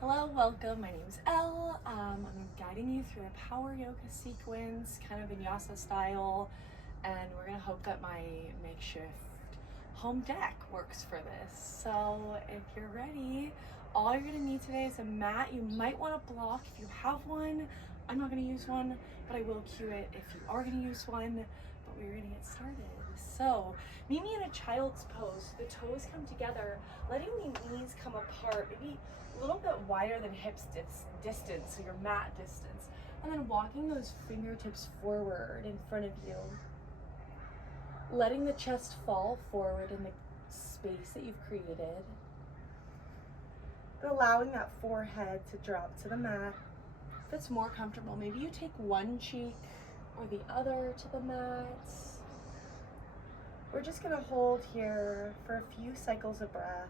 Hello, welcome. My name is Elle. I'm guiding you through a power yoga sequence, kind of vinyasa style, and we're gonna hope that my makeshift home deck works for this. So if you're ready, all you're gonna need today is a mat. You might want to block if you have one. I'm not gonna use one, but I will cue it if you are gonna use one. But we're gonna get started. So meet me in a child's pose. The toes come together, letting the knees come apart, maybe a little bit wider than hips distance, so your mat distance. And then walking those fingertips forward in front of you. Letting the chest fall forward in the space that you've created. And allowing that forehead to drop to the mat. If it's more comfortable, maybe you take one cheek or the other to the mat. We're just gonna hold here for a few cycles of breath.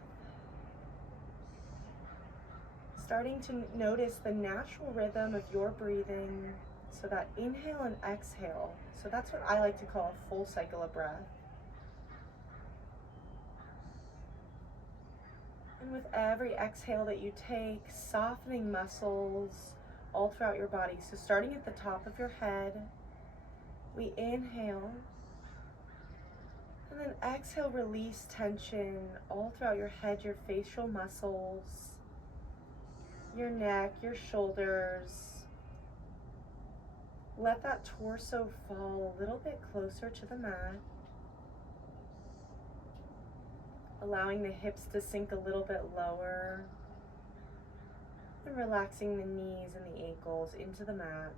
Starting to notice the natural rhythm of your breathing. So that inhale and exhale. So that's what I like to call a full cycle of breath. And with every exhale that you take, softening muscles all throughout your body. So starting at the top of your head, we inhale. And then exhale, release tension all throughout your head, your facial muscles, your neck, your shoulders. Let that torso fall a little bit closer to the mat. Allowing the hips to sink a little bit lower. And relaxing the knees and the ankles into the mat.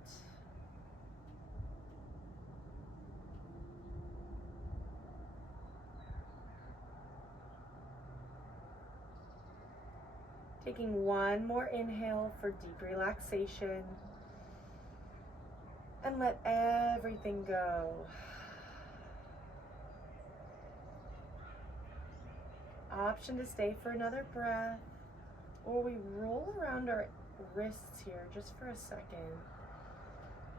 Taking one more inhale for deep relaxation. And let everything go. Option to stay for another breath, or we roll around our wrists here just for a second.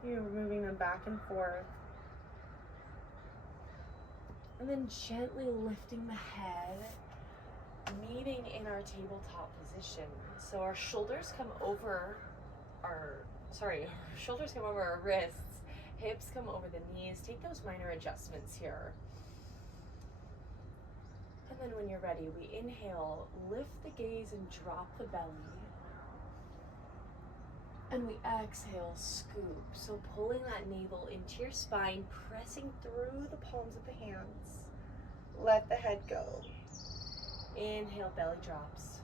You're moving them back and forth. And then gently lifting the head, meeting in our tabletop position. So our shoulders come over our wrists, hips come over the knees. Take those minor adjustments here. And then when you're ready, we inhale, lift the gaze and drop the belly. And we exhale, scoop. So pulling that navel into your spine, pressing through the palms of the hands. Let the head go. Inhale, belly drops.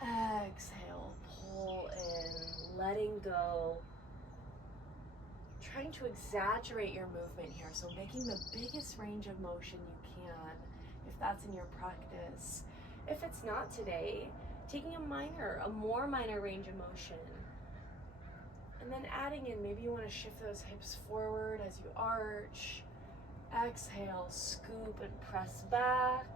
Exhale, pull in, letting go. Trying to exaggerate your movement here, so making the biggest range of motion you can, if that's in your practice. If it's not today, taking a more minor range of motion. And then adding in, maybe you want to shift those hips forward as you arch. Exhale, scoop and press back.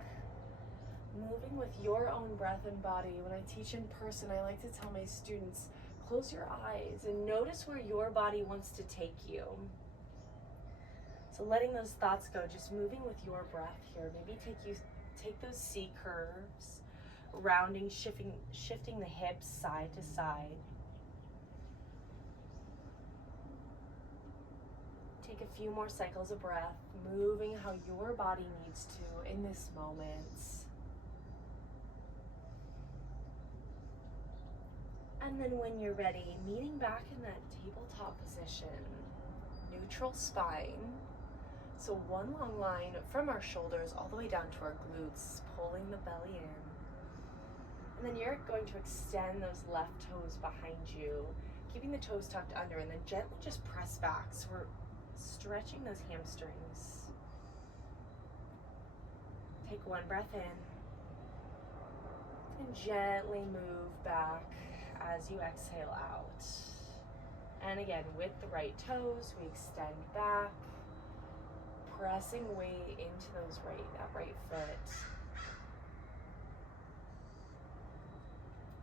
Moving with your own breath and body. When I teach in person, I like to tell my students, close your eyes and notice where your body wants to take you. So letting those thoughts go, just moving with your breath here. Maybe take those C curves, rounding, shifting the hips side to side. Take a few more cycles of breath, moving how your body needs to in this moment. And then when you're ready, meeting back in that tabletop position, neutral spine. So one long line from our shoulders all the way down to our glutes, pulling the belly in. And then you're going to extend those left toes behind you, keeping the toes tucked under, and then gently just press back. So we're stretching those hamstrings. Take one breath in, and gently move back as you exhale out. And again, with the right toes, we extend back, pressing weight into that right foot.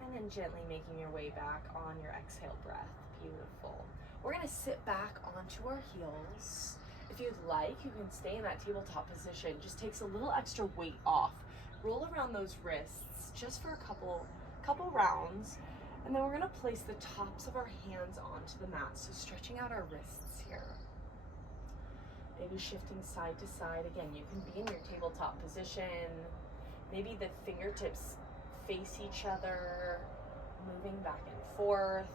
And then gently making your way back on your exhale breath. Beautiful. We're gonna sit back onto our heels. If you'd like, you can stay in that tabletop position. Just takes a little extra weight off. roll around those wrists just for a couple rounds. And then we're gonna place the tops of our hands onto the mat. So stretching out our wrists here. Maybe shifting side to side. Again, you can be in your tabletop position. Maybe the fingertips face each other, moving back and forth.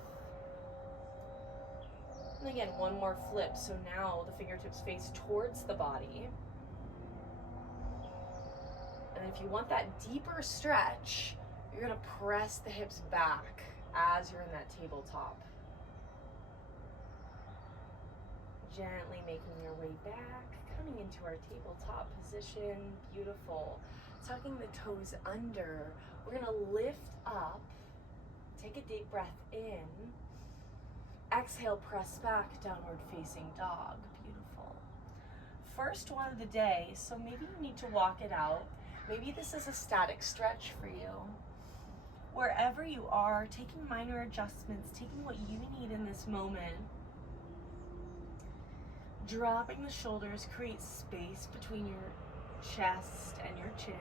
And again, one more flip. So now the fingertips face towards the body. And if you want that deeper stretch, you're gonna press the hips back as you're in that tabletop. Gently making your way back, coming into our tabletop position. Beautiful. Tucking the toes under. We're gonna lift up. Take a deep breath in. Exhale, press back, downward facing dog. Beautiful. First one of the day, so maybe you need to walk it out. Maybe this is a static stretch for you. Wherever you are, taking minor adjustments, taking what you need in this moment. Dropping the shoulders, create space between your chest and your chin.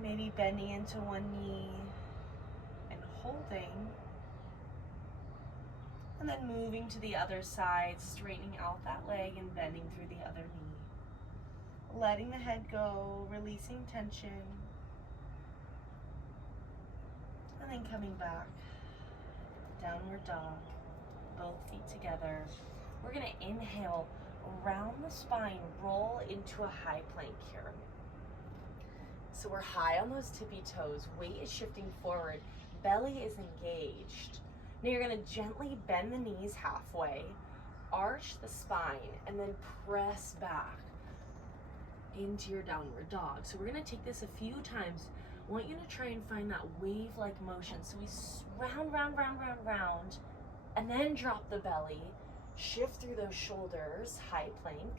Maybe bending into one knee and holding. And then moving to the other side, straightening out that leg and bending through the other knee. Letting the head go, releasing tension. And then coming back. Downward dog. Both feet together. We're gonna inhale, round the spine, roll into a high plank here. So we're high on those tippy toes, weight is shifting forward, belly is engaged. Now you're gonna gently bend the knees halfway, arch the spine, and then press back into your downward dog. So we're gonna take this a few times. I want you to try and find that wave-like motion. So we round, round, round, round, round, and then drop the belly, shift through those shoulders, high plank,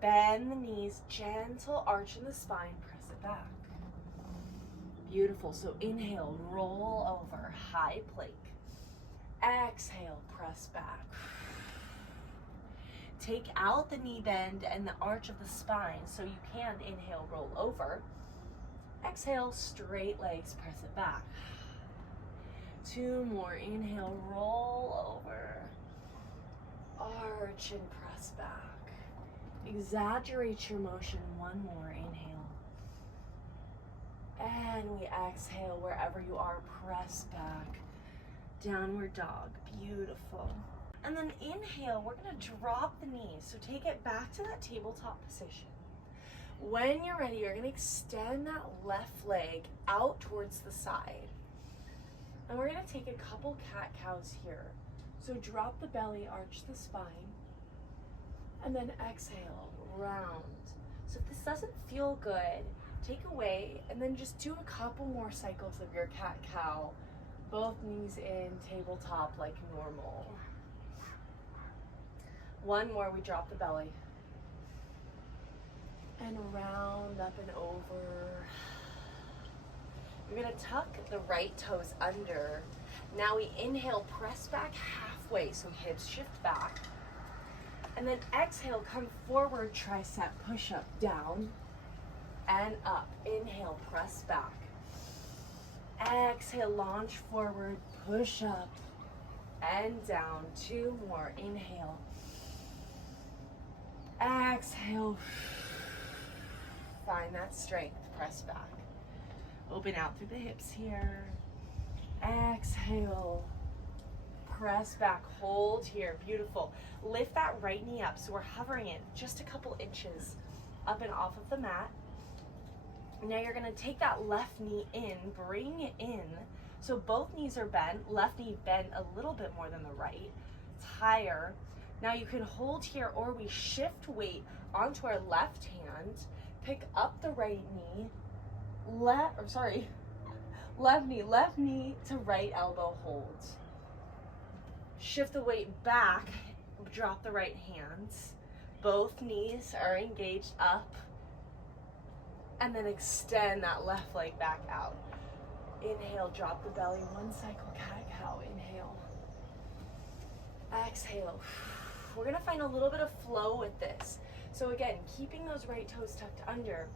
bend the knees, gentle arch in the spine, press it back. Beautiful, so inhale, roll over, high plank. Exhale, press back. Take out the knee bend and the arch of the spine so you can inhale, roll over. Exhale, straight legs, press it back. Two more, inhale, roll over, arch and press back. Exaggerate your motion, one more, inhale. And we exhale wherever you are, press back. Downward dog, beautiful. And then inhale, we're gonna drop the knees. So take it back to that tabletop position. When you're ready, you're gonna extend that left leg out towards the side. And we're gonna take a couple cat-cows here. So drop the belly, arch the spine, and then exhale, round. So if this doesn't feel good, take away and then just do a couple more cycles of your cat-cow. Both knees in, tabletop like normal. One more, we drop the belly. And round up and over. You're gonna tuck the right toes under. Now we inhale, press back halfway, so hips shift back. And then exhale, come forward, tricep push-up, down and up. Inhale, press back. Exhale, launch forward, push up and down. Two more, inhale. Exhale, find that strength, press back. Open out through the hips here. Exhale, press back, hold here, beautiful. Lift that right knee up, so we're hovering it just a couple inches up and off of the mat. Now you're gonna take that left knee in, bring it in, so both knees are bent, left knee bent a little bit more than the right. It's higher. Now you can hold here, or we shift weight onto our left hand, pick up the right knee, left knee to right elbow, hold. Shift the weight back, drop the right hands. Both knees are engaged up. And then extend that left leg back out. Inhale, drop the belly, one cycle, cat-cow, inhale. Exhale. We're gonna find a little bit of flow with this. So again, keeping those right toes tucked under,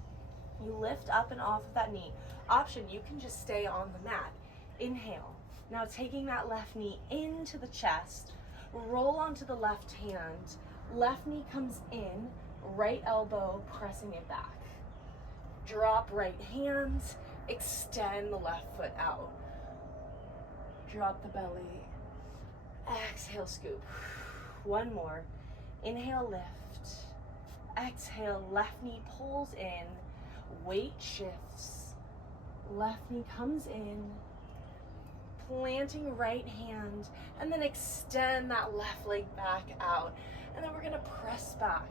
you lift up and off of that knee. Option, you can just stay on the mat. Inhale. Now taking that left knee into the chest, roll onto the left hand, left knee comes in, right elbow pressing it back. Drop right hands, extend the left foot out. Drop the belly. Exhale, scoop. One more. Inhale, lift. Exhale, left knee pulls in, weight shifts. Left knee comes in, planting right hand, and then extend that left leg back out. And then we're gonna press back.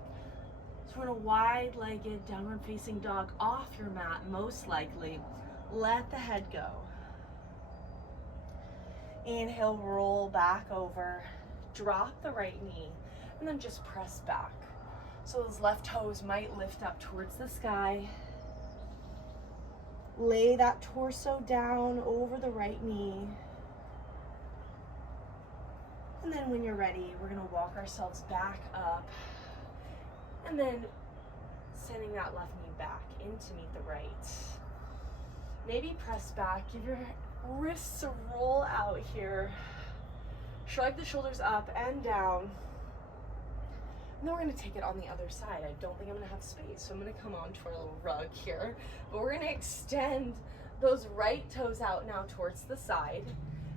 So we're in a wide-legged downward facing dog off your mat, most likely. Let the head go. Inhale, roll back over, drop the right knee, and then just press back. So those left toes might lift up towards the sky. Lay that torso down over the right knee. And then when you're ready, we're gonna walk ourselves back up. And then sending that left knee back in to meet the right. Maybe press back, give your wrists a roll out here. Shrug the shoulders up and down. And then we're gonna take it on the other side. I don't think I'm gonna have space, so I'm gonna come onto our little rug here. But we're gonna extend those right toes out now towards the side.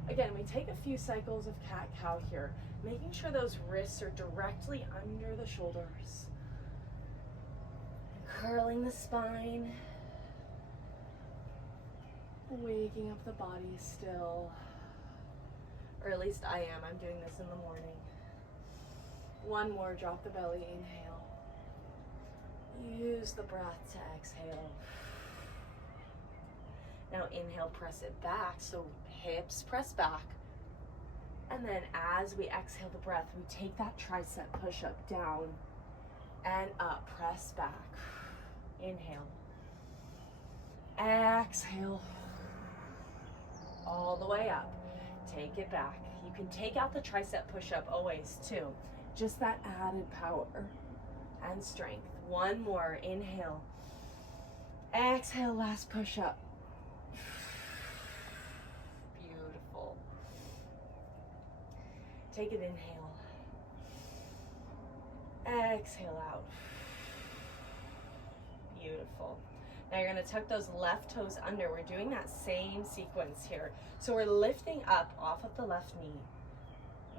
Again, we take a few cycles of cat-cow here, making sure those wrists are directly under the shoulders. Curling the spine. Waking up the body still. Or at least I am. I'm doing this in the morning. One more, drop the belly, inhale. Use the breath to exhale. Now inhale, press it back, so hips press back. And then as we exhale the breath, we take that tricep push-up down and up, press back. Inhale. Exhale. All the way up. Take it back. You can take out the tricep push-up always too. Just that added power and strength. One more, inhale. Exhale, last push-up. Beautiful. Take an inhale. Exhale out. Beautiful. Now you're gonna tuck those left toes under. We're doing that same sequence here. So we're lifting up off of the left knee.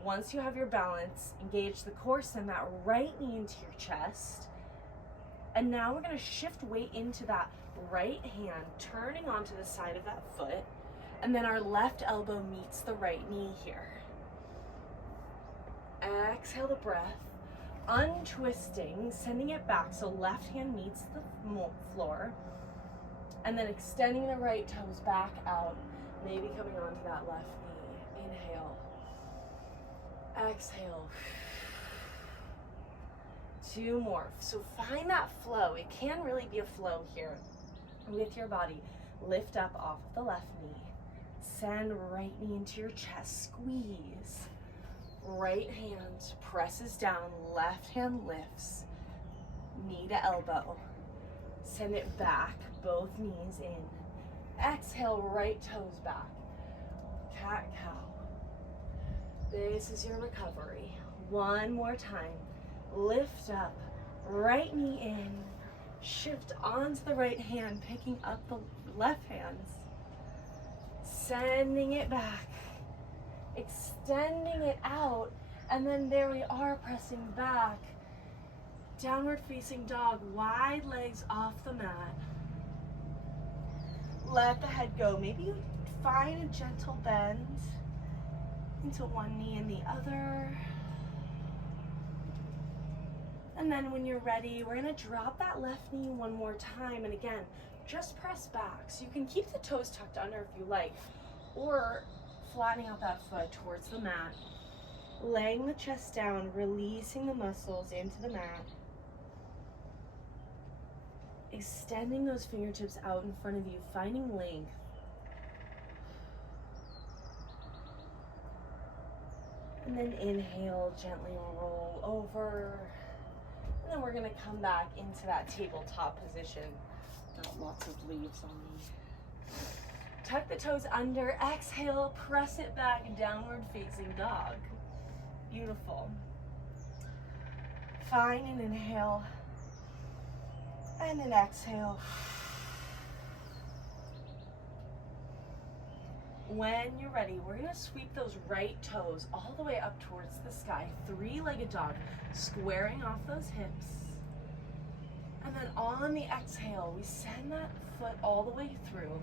Once you have your balance, engage the core, send that right knee into your chest. And now we're gonna shift weight into that right hand, turning onto the side of that foot. And then our left elbow meets the right knee here. Exhale the breath, untwisting, sending it back so left hand meets the floor. And then extending the right toes back out, maybe coming onto that left knee. Inhale. Exhale. Two more. So find that flow. It can really be a flow here with your body. Lift up off of the left knee. Send right knee into your chest. Squeeze. Right hand presses down. Left hand lifts. Knee to elbow. Send it back. Both knees in. Exhale, right toes back. Cat-cow. This is your recovery. One more time. Lift up, right knee in, shift onto the right hand, picking up the left hands, sending it back, extending it out, and then there we are, pressing back. Downward facing dog, wide legs off the mat. Let the head go. Maybe you find a gentle bend into one knee and the other. And then when you're ready, we're gonna drop that left knee one more time. And again, just press back. So you can keep the toes tucked under if you like, or flattening out that foot towards the mat. Laying the chest down, releasing the muscles into the mat. Extending those fingertips out in front of you, finding length. And then inhale, gently roll over. And then we're gonna come back into that tabletop position. Got lots of leaves on me. Tuck the toes under, exhale, press it back, downward facing dog. Beautiful. Find an inhale and an exhale. When you're ready, we're gonna sweep those right toes all the way up towards the sky. Three-legged dog, squaring off those hips. And then on the exhale, we send that foot all the way through.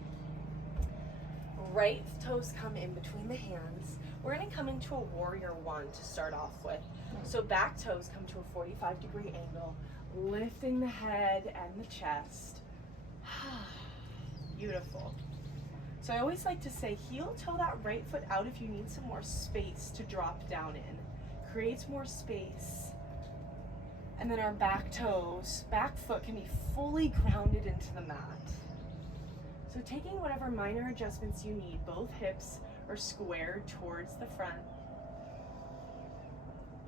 Right toes come in between the hands. We're gonna come into a warrior one to start off with. So back toes come to a 45-degree angle, lifting the head and the chest. Beautiful. So I always like to say, heel toe that right foot out if you need some more space to drop down in. Creates more space. And then our back toes, back foot can be fully grounded into the mat. So taking whatever minor adjustments you need, both hips are squared towards the front.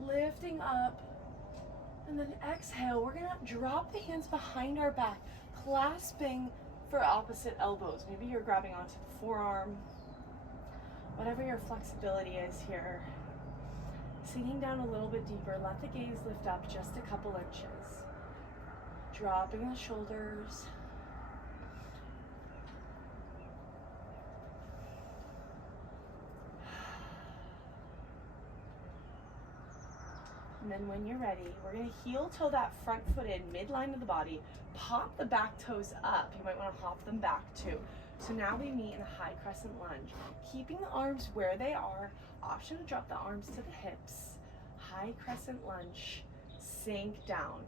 Lifting up, and then exhale, we're gonna drop the hands behind our back, clasping for opposite elbows. Maybe you're grabbing onto the forearm, whatever your flexibility is here. Sinking down a little bit deeper, let the gaze lift up just a couple inches. Dropping the shoulders. And then when you're ready, we're gonna heel toe that front foot in, midline of the body, pop the back toes up. You might wanna hop them back too. So now we meet in a high crescent lunge. Keeping the arms where they are, option to drop the arms to the hips. High crescent lunge, sink down.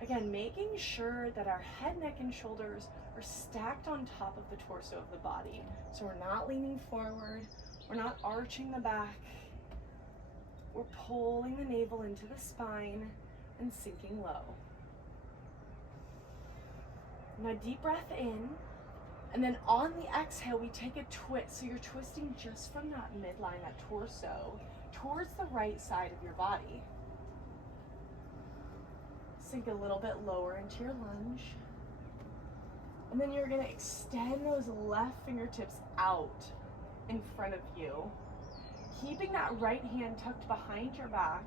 Again, making sure that our head, neck, and shoulders are stacked on top of the torso of the body. So we're not leaning forward, we're not arching the back. We're pulling the navel into the spine and sinking low. Now deep breath in, and then on the exhale, we take a twist. So you're twisting just from that midline, that torso, towards the right side of your body. Sink a little bit lower into your lunge. And then you're gonna extend those left fingertips out in front of you. Keeping that right hand tucked behind your back.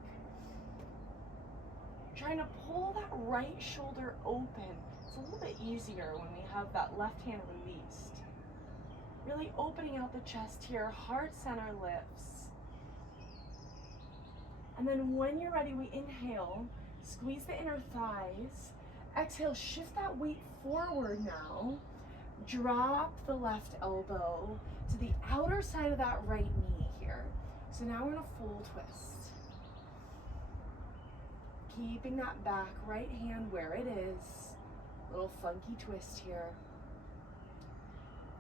Trying to pull that right shoulder open. It's a little bit easier when we have that left hand released. Really opening out the chest here, heart center lifts. And then when you're ready, we inhale, squeeze the inner thighs. Exhale, shift that weight forward now. Drop the left elbow to the outer side of that right knee here. So now we're in a full twist. Keeping that back right hand where it is. Little funky twist here.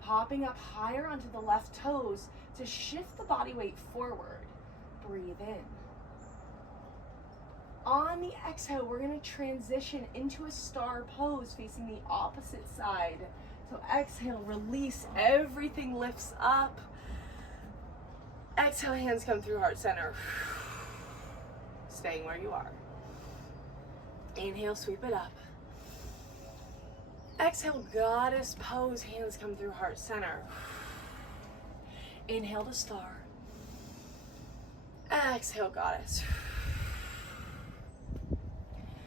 Popping up higher onto the left toes to shift the body weight forward. Breathe in. On the exhale, we're going to transition into a star pose facing the opposite side. So exhale, release, everything lifts up. Exhale, hands come through heart center. Staying where you are. Inhale, sweep it up. Exhale, goddess pose, hands come through heart center. Inhale to star. Exhale, goddess.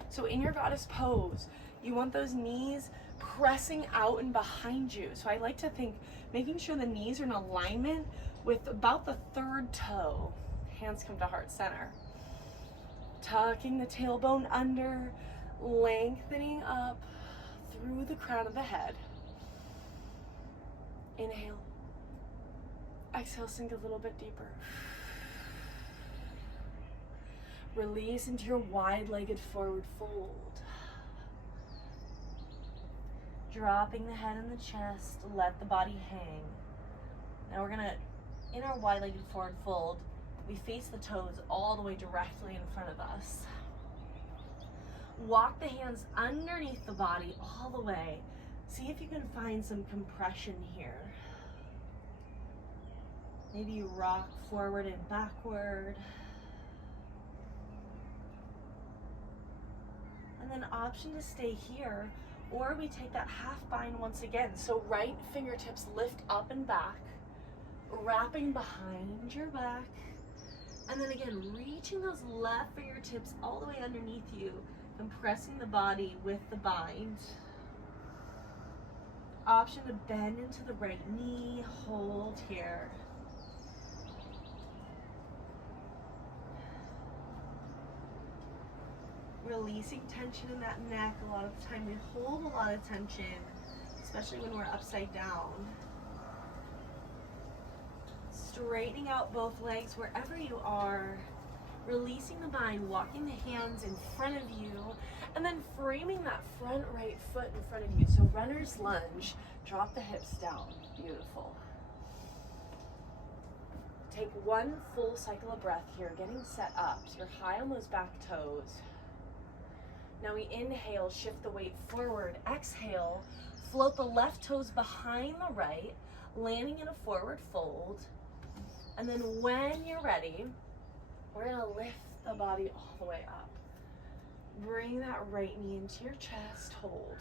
So in your goddess pose, you want those knees pressing out and behind you. So I like to think, making sure the knees are in alignment with about the third toe. Hands come to heart center. Tucking the tailbone under, lengthening up through the crown of the head. Inhale. Exhale, sink a little bit deeper. Release into your wide-legged forward fold. Dropping the head and the chest, let the body hang. Now we're gonna, in our wide-legged forward fold, we face the toes all the way directly in front of us. Walk the hands underneath the body all the way. See if you can find some compression here. Maybe you rock forward and backward. And then option to stay here, or we take that half bind once again. So right fingertips lift up and back, wrapping behind your back. And then again, reaching those left fingertips all the way underneath you, compressing the body with the bind. Option to bend into the right knee, hold here. Releasing tension in that neck. A lot of the time we hold a lot of tension, especially when we're upside down. Straightening out both legs wherever you are. Releasing the bind, walking the hands in front of you, and then framing that front right foot in front of you. So runner's lunge, drop the hips down. Beautiful. Take one full cycle of breath here, getting set up. So you're high on those back toes. Now we inhale, shift the weight forward. Exhale, float the left toes behind the right, landing in a forward fold. And then when you're ready, we're gonna lift the body all the way up. Bring that right knee into your chest, hold.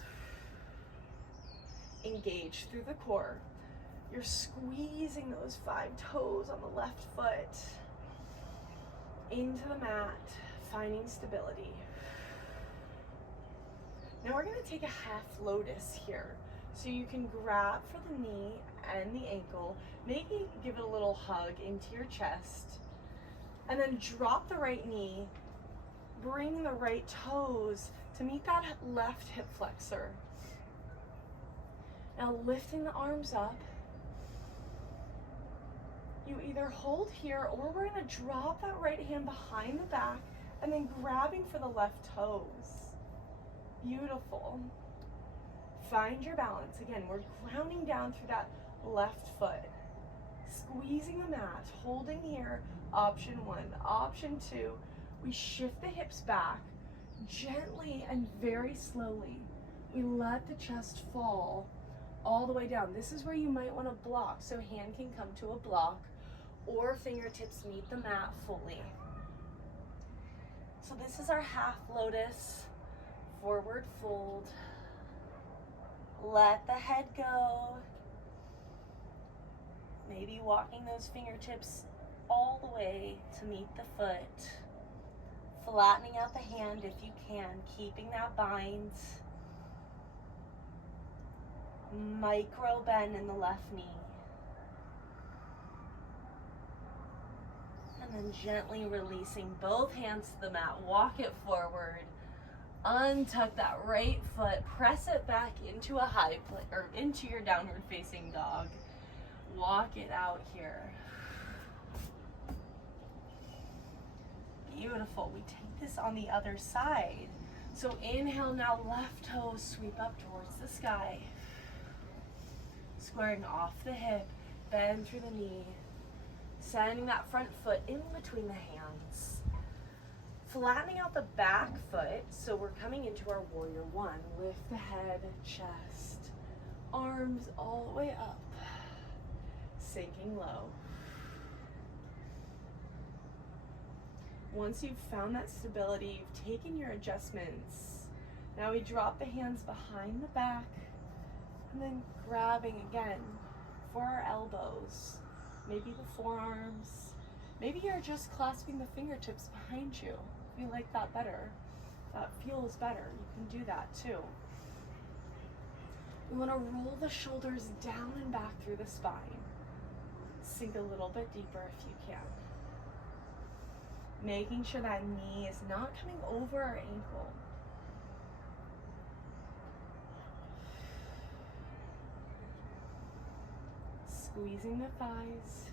Engage through the core. You're squeezing those 5 toes on the left foot into the mat, finding stability. Now we're gonna take a half lotus here. So you can grab for the knee and the ankle, maybe give it a little hug into your chest, and then drop the right knee, bring the right toes to meet that left hip flexor. Now lifting the arms up, you either hold here or we're gonna drop that right hand behind the back and then grabbing for the left toes. Beautiful. Find your balance. Again, we're grounding down through that left foot. Squeezing the mat, holding here. Option 1. Option 2, we shift the hips back gently and very slowly. We let the chest fall all the way down. This is where you might want to block. So hand can come to a block or fingertips meet the mat fully. So this is our half lotus. Forward fold. Let the head go. Maybe walking those fingertips all the way to meet the foot. Flattening out the hand if you can, keeping that bind. Micro bend in the left knee. And then gently releasing both hands to the mat. Walk it forward. Untuck that right foot, press it back into a high plank or into your downward facing dog. Walk it out here. Beautiful. We take this on the other side. So inhale now, left toe sweep up towards the sky. Squaring off the hip, bend through the knee. Sending that front foot in between the hands. Flattening out the back foot, so we're coming into our warrior 1. Lift the head, chest, arms all the way up, sinking low. Once you've found that stability, you've taken your adjustments, now we drop the hands behind the back, and then grabbing again for our elbows, maybe the forearms, maybe you're just clasping the fingertips behind you. If you like that better, that feels better, you can do that too. We want to roll the shoulders down and back through the spine. Sink a little bit deeper if you can. Making sure that knee is not coming over our ankle. Squeezing the thighs.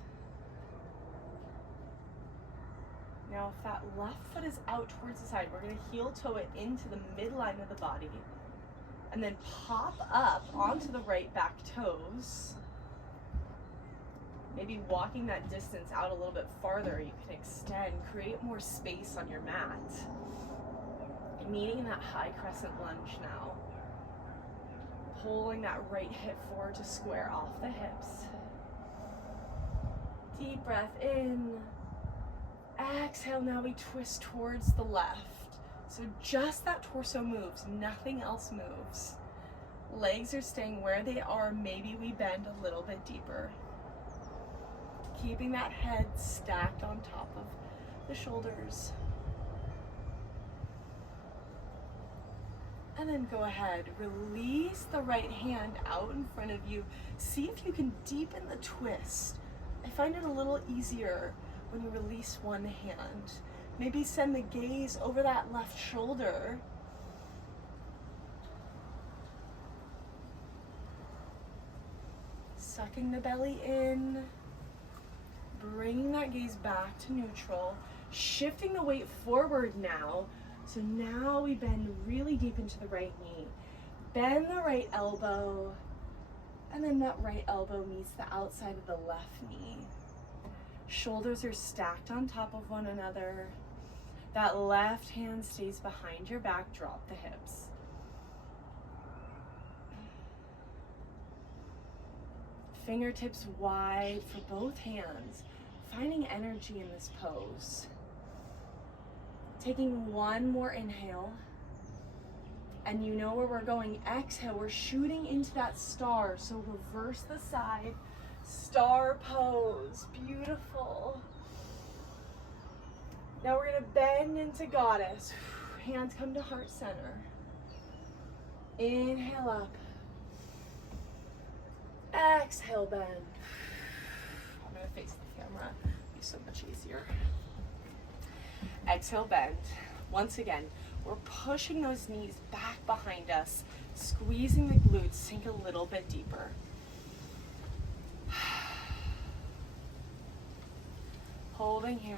Now if that left foot is out towards the side, we're going to heel toe it into the midline of the body and then pop up onto the right back toes. Maybe walking that distance out a little bit farther, you can extend, create more space on your mat. Meeting in that high crescent lunge now. Pulling that right hip forward to square off the hips. Deep breath in. Exhale, now we twist towards the left. So just that torso moves, nothing else moves. Legs are staying where they are. Maybe we bend a little bit deeper. Keeping that head stacked on top of the shoulders. And then go ahead, release the right hand out in front of you. See if you can deepen the twist. I find it a little easier when you release one hand. Maybe send the gaze over that left shoulder. Sucking the belly in. Bringing that gaze back to neutral. Shifting the weight forward now. So now we bend really deep into the right knee. Bend the right elbow, and then that right elbow meets the outside of the left knee. Shoulders are stacked on top of one another. That left hand stays behind your back, drop the hips. Fingertips wide for both hands, finding energy in this pose. Taking one more inhale, and you know where we're going. Exhale, we're shooting into that star, so reverse the side, star pose, beautiful. Now we're gonna bend into goddess. Hands come to heart center. Inhale up. Exhale, bend. I'm gonna face the camera, it'll be so much easier. Exhale, bend. Once again, we're pushing those knees back behind us, squeezing the glutes, sink a little bit deeper. Holding here.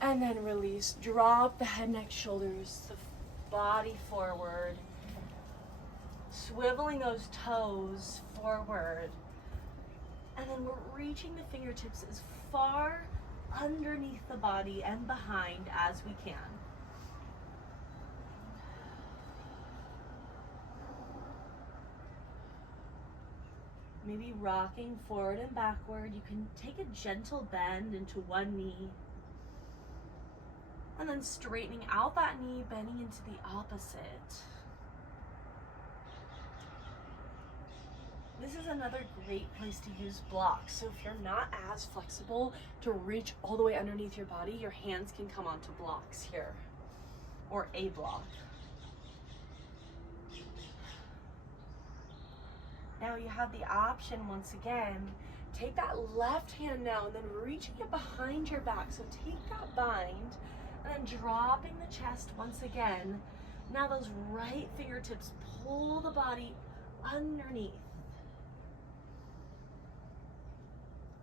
And then release. Drop the head, neck, shoulders, the body forward. Swiveling those toes forward. And then we're reaching the fingertips as far underneath the body and behind as we can. Maybe rocking forward and backward. You can take a gentle bend into one knee. And then straightening out that knee, bending into the opposite. This is another great place to use blocks. So if you're not as flexible to reach all the way underneath your body, your hands can come onto blocks here, or a block. Now you have the option, once again, take that left hand now and then reaching it behind your back. So take that bind and then dropping the chest once again. Now those right fingertips pull the body underneath.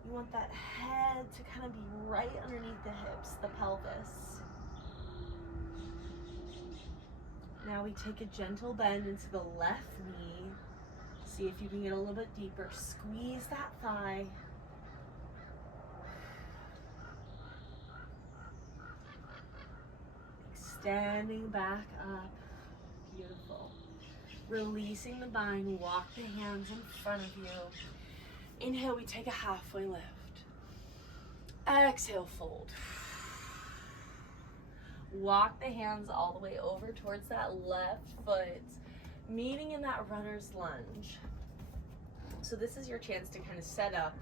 You want that head to kind of be right underneath the hips, the pelvis. Now we take a gentle bend into the left knee. See if you can get a little bit deeper. Squeeze that thigh. Extending back up. Beautiful. Releasing the bind. Walk the hands in front of you. Inhale, we take a halfway lift. Exhale, fold. Walk the hands all the way over towards that left foot, meeting in that runner's lunge. So this is your chance to kind of set up,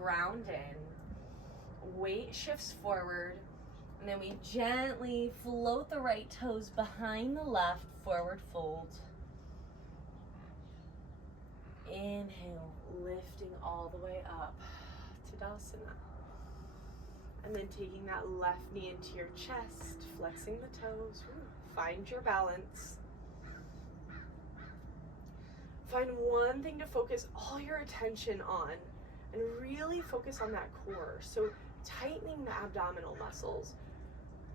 ground in, weight shifts forward, and then we gently float the right toes behind the left, forward fold. Inhale, lifting all the way up, Tadasana. And then taking that left knee into your chest, flexing the toes. Find your balance. Find one thing to focus all your attention on and really focus on that core. So tightening the abdominal muscles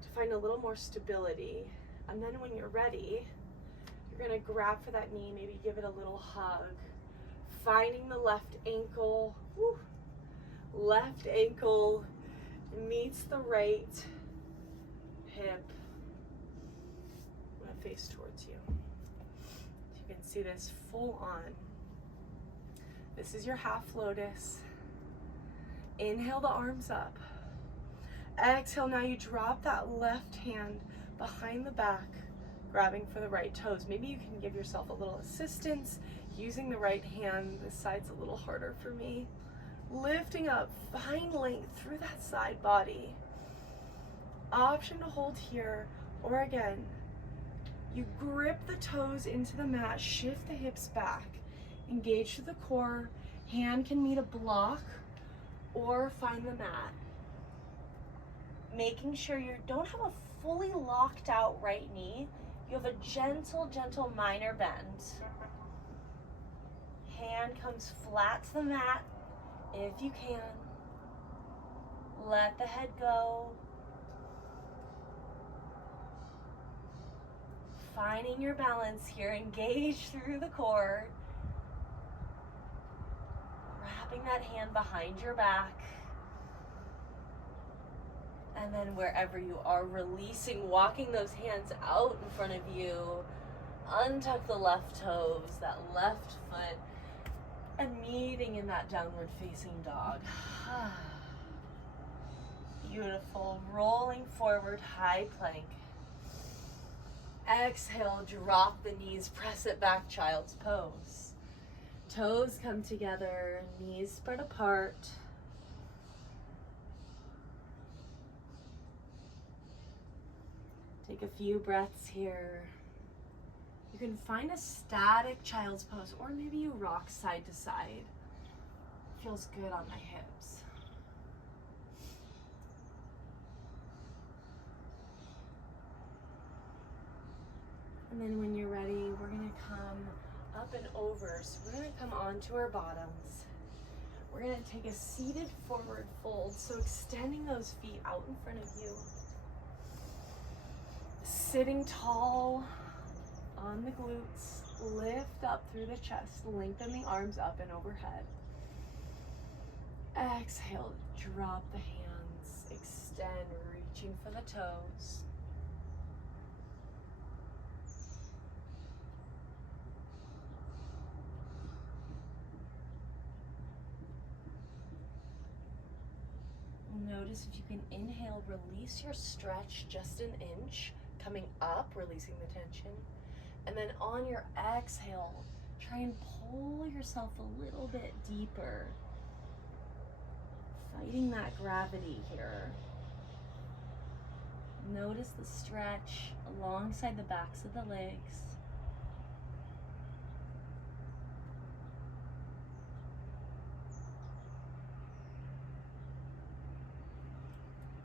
to find a little more stability. And then when you're ready, you're gonna grab for that knee, maybe give it a little hug. Finding the left ankle, left ankle meets the right hip. I'm gonna face towards you. You can see this full on. This is your half lotus. Inhale the arms up. Exhale, now you drop that left hand behind the back, grabbing for the right toes. Maybe you can give yourself a little assistance using the right hand. This side's a little harder for me. Lifting up, find length through that side body. Option to hold here, or again, you grip the toes into the mat, shift the hips back, engage to the core. Hand can meet a block or find the mat. Making sure you don't have a fully locked out right knee. You have a gentle, gentle minor bend. Hand comes flat to the mat if you can. Let the head go. Finding your balance here, engage through the core. Wrapping that hand behind your back. And then wherever you are, releasing, walking those hands out in front of you. Untuck the left toes, that left foot, and meeting in that downward facing dog. Beautiful. Rolling forward, high plank. Exhale, drop the knees, press it back, child's pose. Toes come together, knees spread apart. Take a few breaths here. You can find a static child's pose, or maybe you rock side to side. Feels good on my hips. And then when you're ready, we're gonna come up and over. So we're gonna come onto our bottoms. We're gonna take a seated forward fold. So extending those feet out in front of you. Sitting tall on the glutes. Lift up through the chest. Lengthen the arms up and overhead. Exhale, drop the hands. Extend, reaching for the toes. Notice if you can inhale, release your stretch just an inch, coming up, releasing the tension. And then on your exhale, try and pull yourself a little bit deeper. Fighting that gravity here. Notice the stretch alongside the backs of the legs.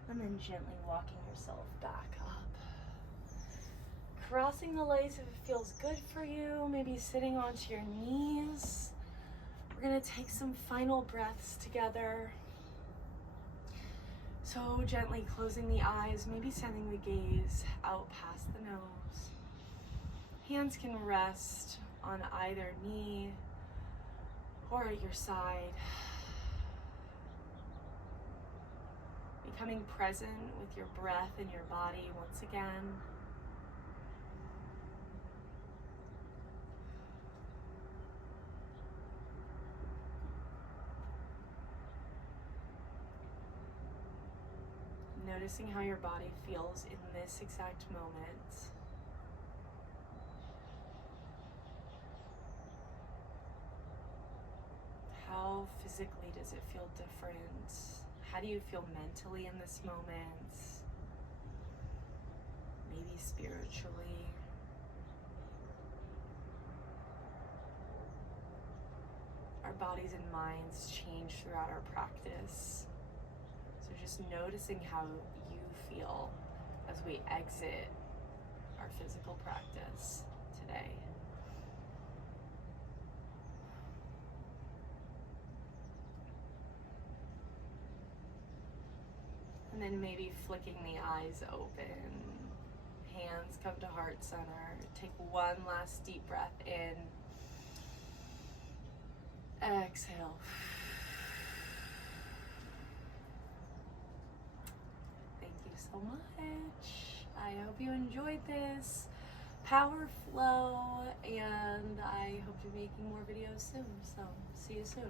And then gently walking yourself back up. Crossing the legs if it feels good for you, maybe sitting onto your knees. We're gonna take some final breaths together. So gently closing the eyes, maybe sending the gaze out past the nose. Hands can rest on either knee or at your side. Becoming present with your breath and your body once again. Noticing how your body feels in this exact moment. How physically does it feel different? How do you feel mentally in this moment? Maybe spiritually. Our bodies and minds change throughout our practice. So just noticing how you feel as we exit our physical practice today. And then maybe flicking the eyes open. Hands come to heart center. Take one last deep breath in. Exhale. Thank you so much. I hope you enjoyed this power flow, and I hope to be making more videos soon. So see you soon.